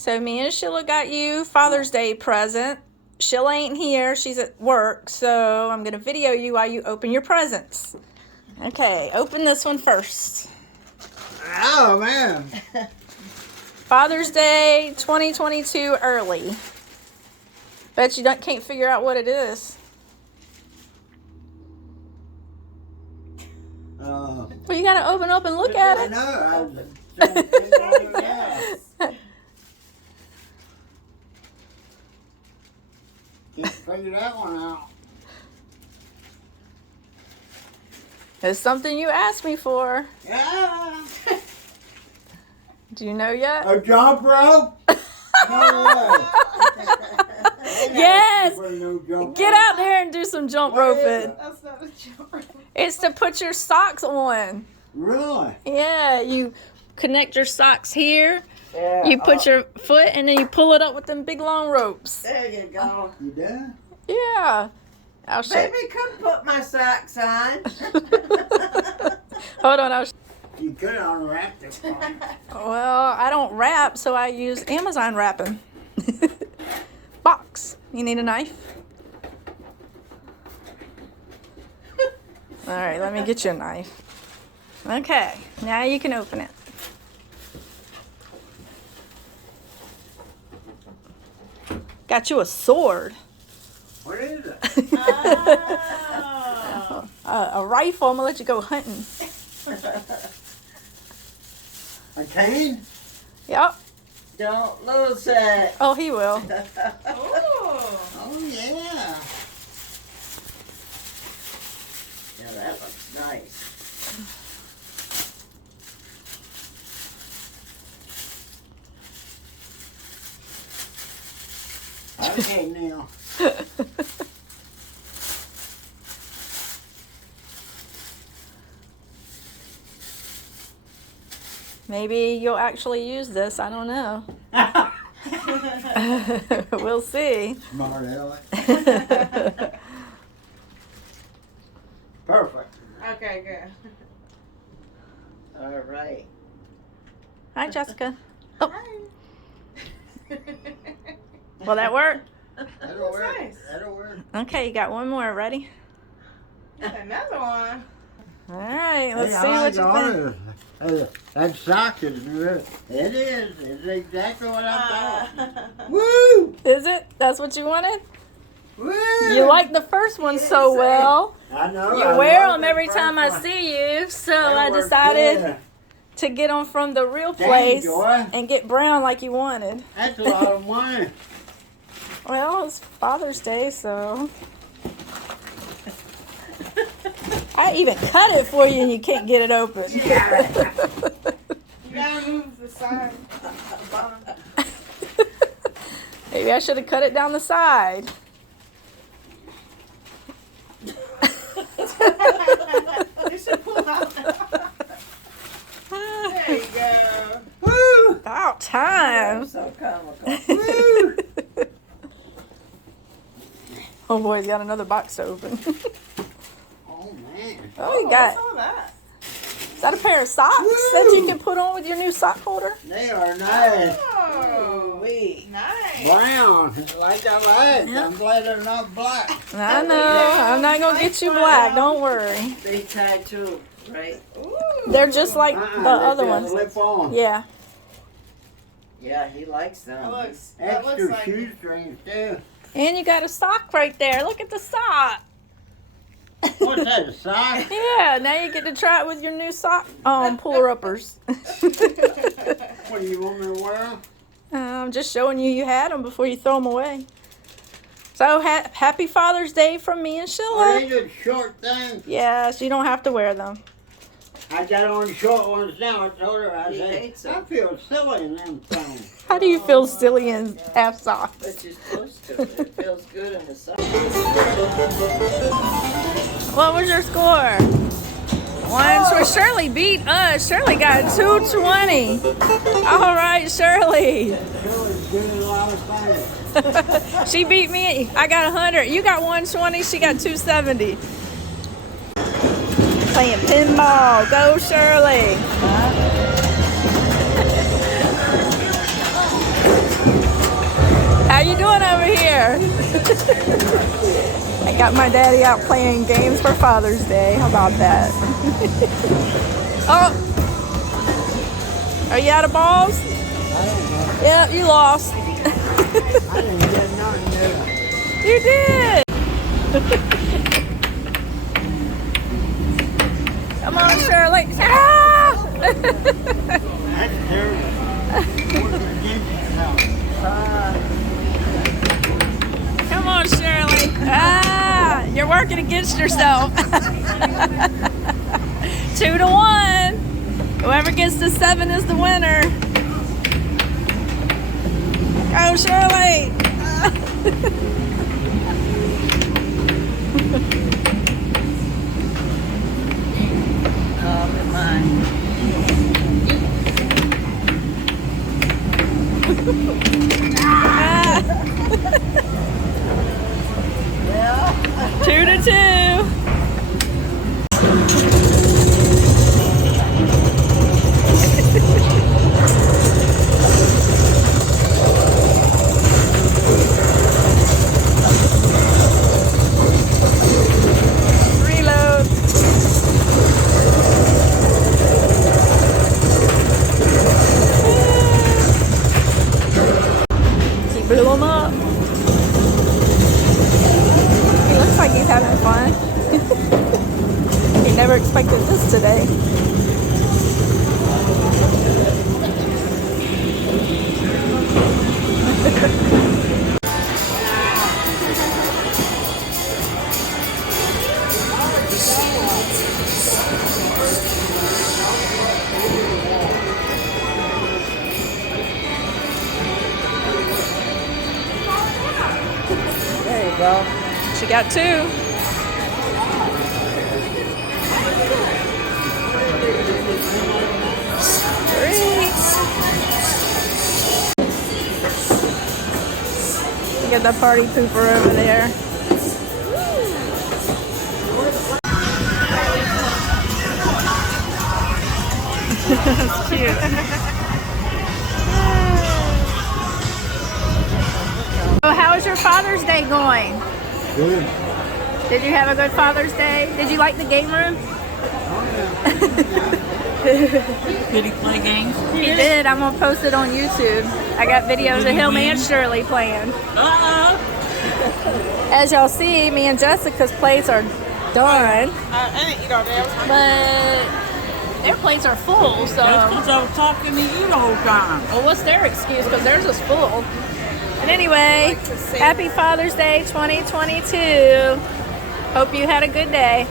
So me and Sheila got you Father's Day present. Sheila ain't here. She's at work. So I'm going to video you while you open your presents. Okay, open this one first. Oh, man. Father's Day 2022 early. Bet you can't figure out what it is. Well, you got to open up and look at it. I know. Can't figure that one out. It's something you asked me for. Yeah. Do you know yet? A jump rope? No Yes! way. Get out there and do some jump roping. That's not a jump rope. It's to put your socks on. Really? Yeah, you connect your socks here. Yeah. You put your foot and then you pull it up with them big long ropes. There you go. You done? Yeah. I'll show Baby, come put my socks on. Hold on. You could have unwrapped it for me. Well, I don't wrap, so I use Amazon wrapping. Box. You need a knife? All right, let me get you a knife. Okay, now you can open it. Got you a sword. What is it? A rifle. I'm gonna let you go hunting. A cane? Yep. Don't lose it. Oh, he will. Oh, yeah. Yeah, that looks nice. Okay, now. Maybe you'll actually use this. I don't know. We'll see. Smart aleck. Perfect. Okay, good. All right. Hi, Jessica. Hi. Will that work? That'll work. Nice. That'll work. Okay, you got one more. Ready? Another one. All right, let's Hey, see I what you got think. it. That sock is good. It is. It's exactly what I thought. Uh, Woo! Is it? That's what you wanted? Woo! You like the first one so well. I know. You I wear love them that every first time I one. see you, so That I works decided good. to get them from the real Dang, place Joy. and get brown like you wanted. That's a lot of money. Well, it's Father's Day, so I even cut it for you and you can't get it open. Yeah. You gotta move the side. The bottom. Maybe I should have cut it down the side. You should pull out. There you go. Woo! About time. So comical. Woo! Oh boy, he's got another box to open. Oh, man. Oh, you got, What's all that? is that a pair of socks that you can put on with your new sock holder? They are nice. Oh, Wee. nice. Brown, like I like. Yeah. I'm glad they're not black. I know. I'm not going to get you black. Don't worry. They tie too, right? Ooh. They're just like the they other just ones. Slip on. Yeah. Yeah, he likes them. That looks Extra like shoestrings too. And you got a sock right there. Look at the sock. What's that, a sock? Yeah, now you get to try it with your new sock puller-uppers. What do you want me to wear? I'm just showing you had them before you throw them away. So happy Father's Day from me and Are Sheila. they just short things? Yes, you don't have to wear them. I got on short ones now. I told her, I He said, hates I them. feel silly in them things. How do you feel silly in half socks? But you're supposed to. It feels good in the sun. What was your score? Well, Shirley beat us. Shirley got 220. All right, Shirley. Shirley's doing a lot of things. She beat me. I got 100. You got 120. She got 270. Playing pinball. Go, Shirley. you doing over here? I got my daddy out playing games for Father's Day. How about that? Oh, are you out of balls? I don't know. Yeah, you lost. I didn't get nothing there. You did. Come on, Shirley. Ah! That's terrible. Working against yourself. Come on, Shirley. Ah, you're working against yourself. 2-1. Whoever gets to 7 is the winner. Go, Shirley. Oh, my. Ah. 2-2. Reload. He blew him up. He looks like he's having fun. He never expected this today. There you go. She got 2. Get the party pooper over there. That's cute. So how is your Father's Day going? Good. Did you have a good Father's Day? Did you like the game room? Did he play games? He did. I'm going to post it on YouTube. I got videos of him and Shirley playing. Uh-oh. As y'all see, me and Jessica's plates are done, I didn't eat all day. I was hungry. but their plates are full, so... That's because I was talking to you the whole time. Well, what's their excuse? Because theirs is full. And anyway, happy Father's Day 2022. Hope you had a good day.